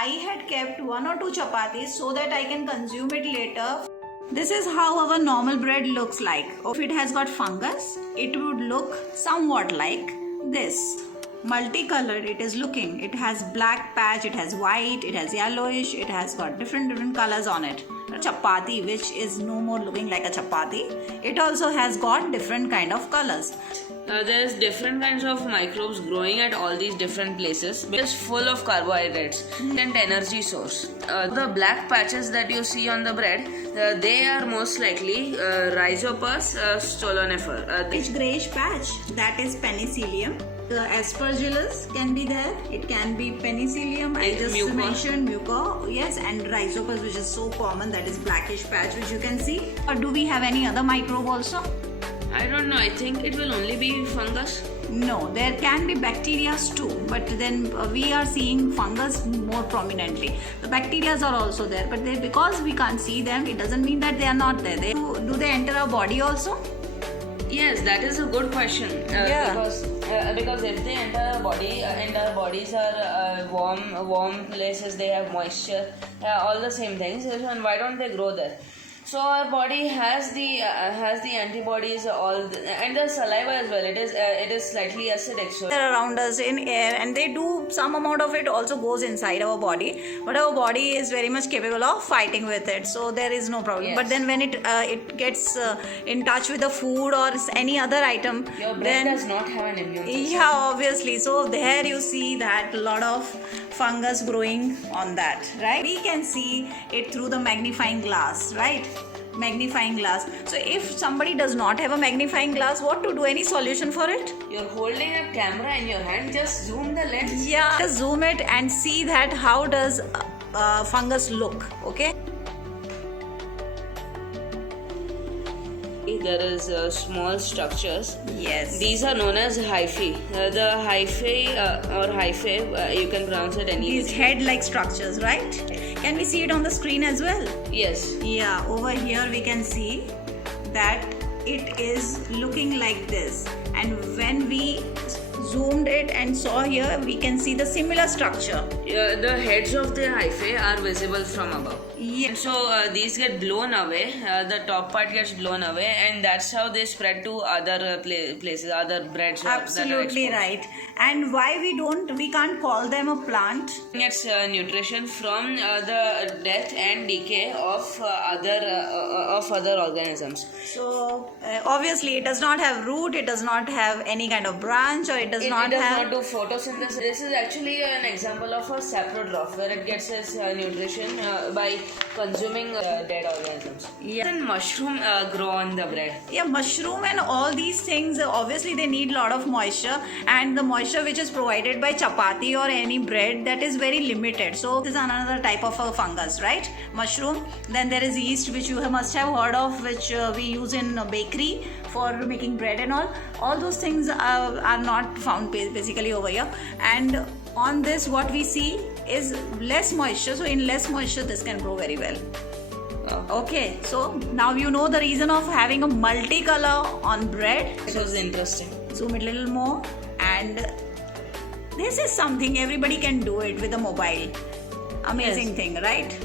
I had kept 1 or 2 chapatis so that I can consume it later. This is how our normal bread looks like. If it has got fungus, it would look somewhat like this. Multicolored it is looking. It has black patch, it has white, it has yellowish, it has got different colors on it. A chapati, which is no more looking like a chapati, it also has got different kind of colors. There's different kinds of microbes growing at all these different places. It's full of carbohydrates and energy source. The black patches that you see on the bread, they are most likely Rhizopus stolonifer. Which grayish patch, that is penicillium. The aspergillus can be there. It can be penicillium. I just mentioned muco, yes, and Rhizopus, which is so common, that is blackish patch, which you can see. Or do we have any other microbe also? I don't know. I think it will only be fungus. No, there can be bacteria too, but then we are seeing fungus more prominently. The bacteria are also there, but because we can't see them, it doesn't mean that they are not there. Do they enter our body also? Yes, that is a good question. Because if they enter our body, and our bodies are warm places, they have moisture, all the same things. And why don't they grow there? So our body has the antibodies, and the saliva as well. It is slightly acidic. So they're around us in air, and they do some amount of it also goes inside our body. But our body is very much capable of fighting with it, so there is no problem. Yes. But then when it gets in touch with the food or any other item, your brain does not have an immune system. Yeah, obviously. So there you see that a lot of fungus growing on that, right? We can see it through the magnifying glass, right? Magnifying glass. So if somebody does not have a magnifying glass, what to do? Any solution for it? You're holding a camera in your hand, just zoom the lens. Yeah, just zoom it and see that how does fungus look, okay? There is small structures. Yes. These are known as hyphae. The hyphae or hyphae, you can pronounce it any. These head-like structures, right? Can we see it on the screen as well? Yes. Yeah, over here we can see that it is looking like this. And when we zoomed it and saw here, we can see the similar structure. The heads of the hyphae are visible from above. Yeah. So these get blown away, the top part gets blown away, and that's how they spread to other places, other breads. Absolutely right. And why we can't call them a plant? It's nutrition from the death and decay of other organisms. So obviously it does not have root, it does not have any kind of branch, or it does not do photosynthesis. This is actually an example of a saprotroph, where it gets its nutrition by consuming dead organisms. Yeah. And mushroom grow on the bread. Yeah, mushroom and all these things, obviously they need a lot of moisture, and the moisture which is provided by chapati or any bread, that is very limited. So this is another type of a fungus, right? Mushroom. Then there is yeast, which you must have heard of, which we use in bakery for making bread and all. All those things are not found basically over here. And on this, what we see is less moisture. So in less moisture, this can grow very well. Okay, so now you know the reason of having a multicolor on bread. It was interesting. Zoom it a little more, and this is something everybody can do it with a mobile. Amazing thing, right?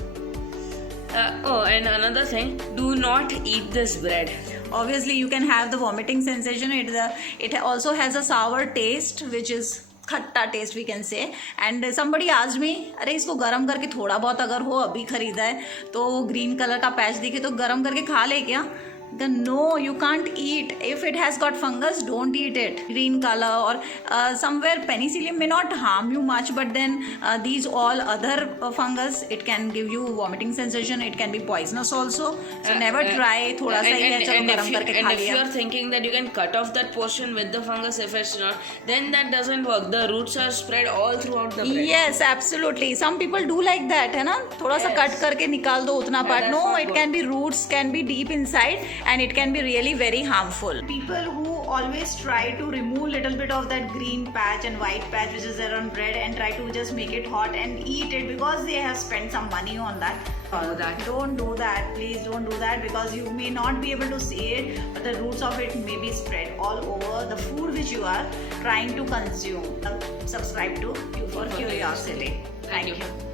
And another thing, do not eat this bread. Obviously, you can have the vomiting sensation. It also has a sour taste, which is खट्टा taste we can say. And somebody asked me, अरे इसको गर्म करके थोड़ा बहुत अगर हो, अभी खरीदा है तो ग्रीन कलर का पैच दिखे तो गर्म करके खा ले क्या? No, you can't eat. If it has got fungus, don't eat it. Green color or somewhere penicillium may not harm you much, but then these all other fungus, it can give you vomiting sensation. It can be poisonous also. So never try. थोड़ा सा ही है, चलो गरम करके खा लिया. And if you are thinking that you can cut off that portion with the fungus, if it's not, then that doesn't work. The roots are spread all throughout the bread. Yes, absolutely. Some people do like that, है ना? थोड़ा सा cut करके निकाल दो उतना part. No, it can be roots, can be deep inside, and it can be really very harmful. People who always try to remove little bit of that green patch and white patch which is there on bread and try to just make it hot and eat it because they have spent some money on that. Don't do that. Please don't do that, because you may not be able to see it, but the roots of it may be spread all over the food which you are trying to consume. Subscribe to Q4Curiosity. Thank you.